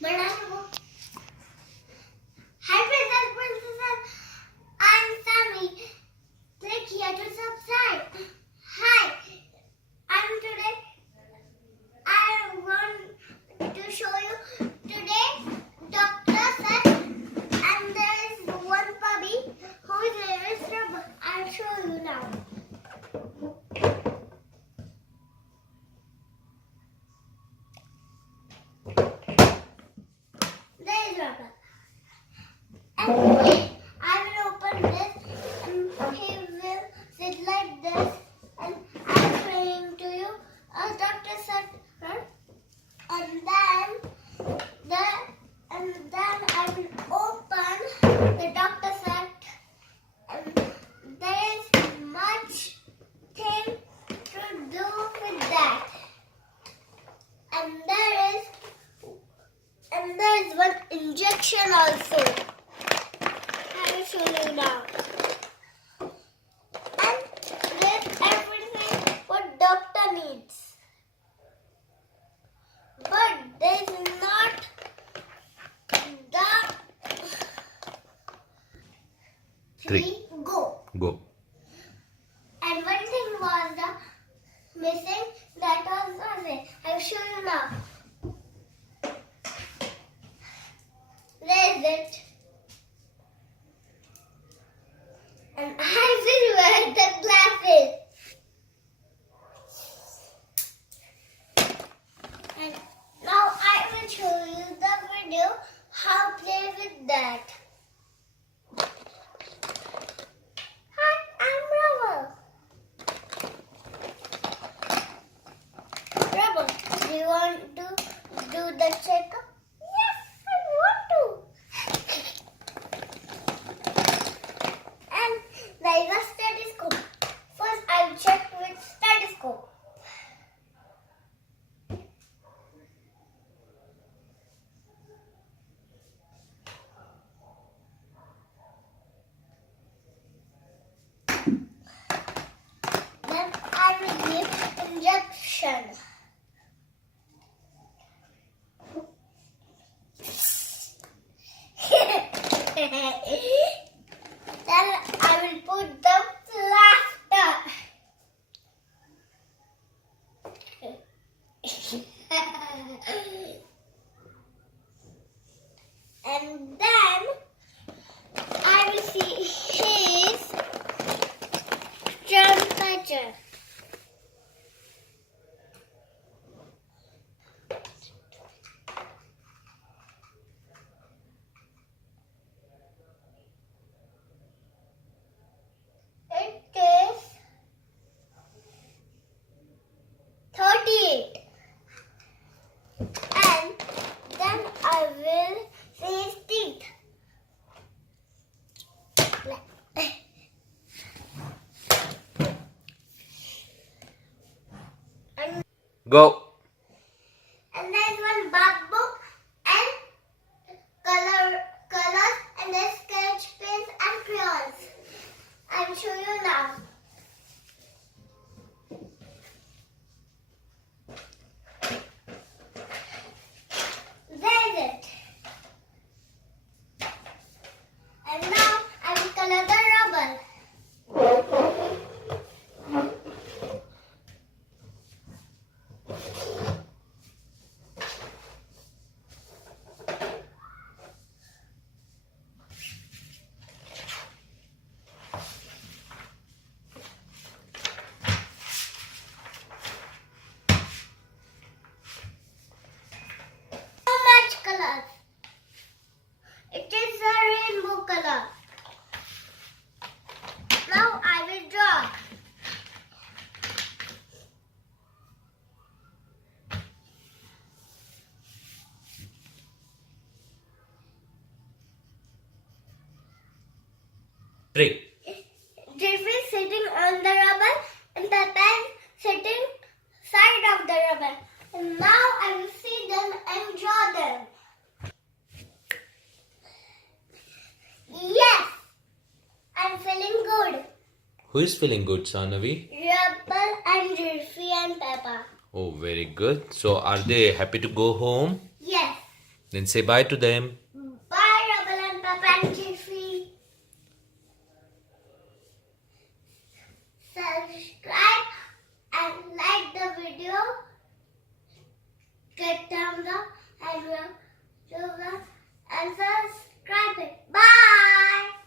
Hi princesses, I'm Sammy. Click here to subscribe. Hi, I'm today. I want to show you today. Doctor said, and there is one puppy whose name is Rubble. I'll show you now. There is Rubble. And I will open this and he will sit like this and I'm showing to you as Doctor said her. And then I will open the doctor set and there is much thing to do with that. And there is one injection also. I will show you now. And there's everything what doctor needs. But there's not the three go. And one thing was the missing, that was it. I will show you now. There's it. And I will wear the glasses. And now I will show you the video how to play with that. Hi, I'm Rubble. Rubble, do you want to do the checkup? Yes, I want to. And there is a stethoscope. First, I will check with stethoscope. Then I will give injection. Then I will put the plaster. And then I will see his temperature. It is 38. And then I will see his teeth. Go. And there is one bark book and colors and there's sketch pens and crayons. I will show you now. There is it. And now I will color the rubble. Colors. It is a rainbow color. Now I will draw. Three. Jeffrey sitting on the rubber and the pen sitting side of the rubber. And now I will see them and draw them. Yes, I'm feeling good. Who is feeling good, Saanavi? Rubble and Jeffrey and Peppa. Oh, very good. So, are they happy to go home? Yes. Then say bye to them. Bye, Rubble and Papa and Jiffy. Subscribe and like the video. Get thumbs up and subscribe it. Bye.